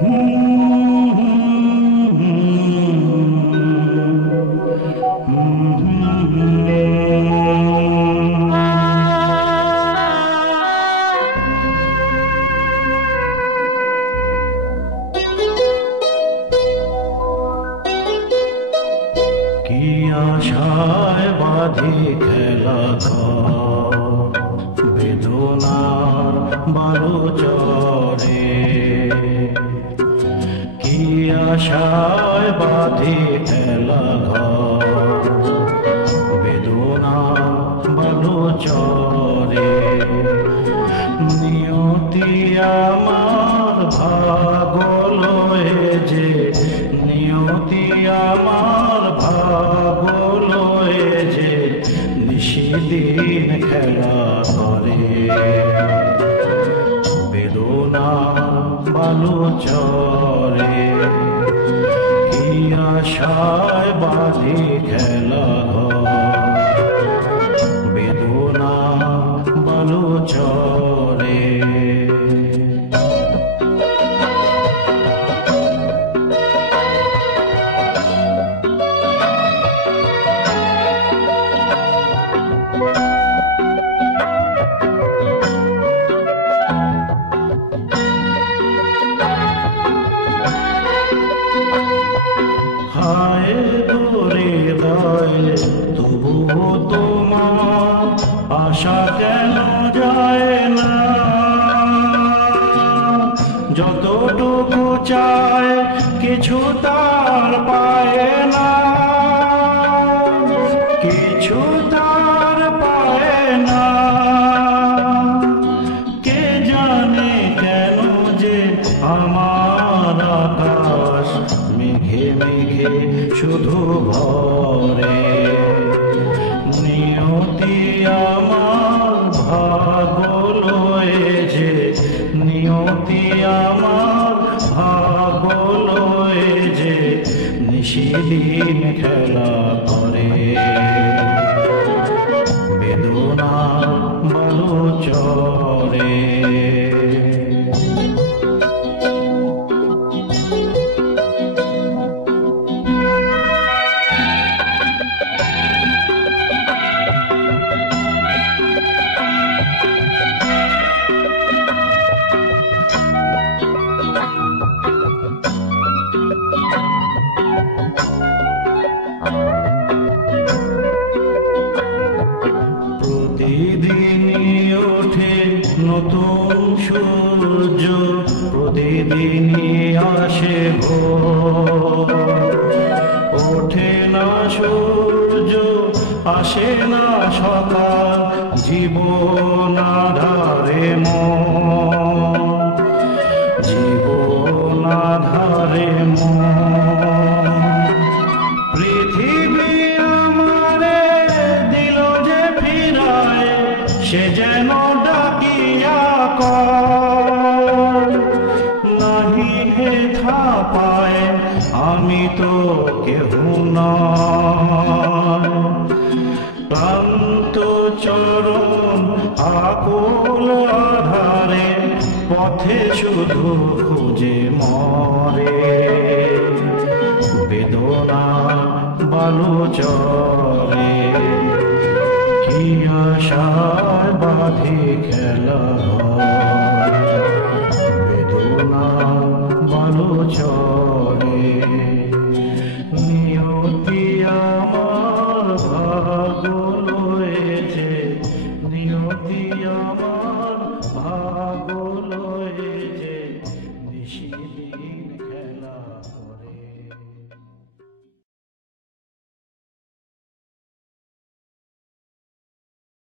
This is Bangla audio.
কি আশায় বাঁধি খেলা বেদনার বালু চরে, কি আশায় বাঁধি খেলা বেদনার বালু চরে। নিয়তি আমার ভাগল যে, নিয়তি আমার ভাগল যে, নিশিদিন খেলা করে বেদনা বালু চরে। কি আশায় বাঁধি খেলা বেদনা বালু চরে। হায় দূরে দায় তবুও তোমার আশা কেন যায় না? যতটুকু চায় কিছু তার পায় না, কিছু তার পায় না। কে জানে কেন যে আমার আকাশ মেঘে মেঘে শুধু ভরে। নিয়তি আমার ভাগল যে, নিয়তি আমার ভাগল যে, নিশিদিন খেলা করে বেদনা বালু চরে। প্রতিদিনই ওঠে নতুন সূর্য, প্রতিদিনই আসে ভোর। ওঠে না সূর্য আসে না সকাল, জীবন আধারে মন, জীবন আধারে মন। পৃথিবী আমারে দিল যে ফিরায়, সে যেন ডাকিয়া কয়, নাহি হেথা পায় আমি তো কেহ নয়। ক্লান্ত চরণ আকুল আধারে পথে শুধু খুঁজে মরে বেদনা বালু চরে। কি আশায় বাঁধি খেলা বেদনা বালু চরে। নিয়তি আমার ভাগল যে, নিয়তি আমার ভাগল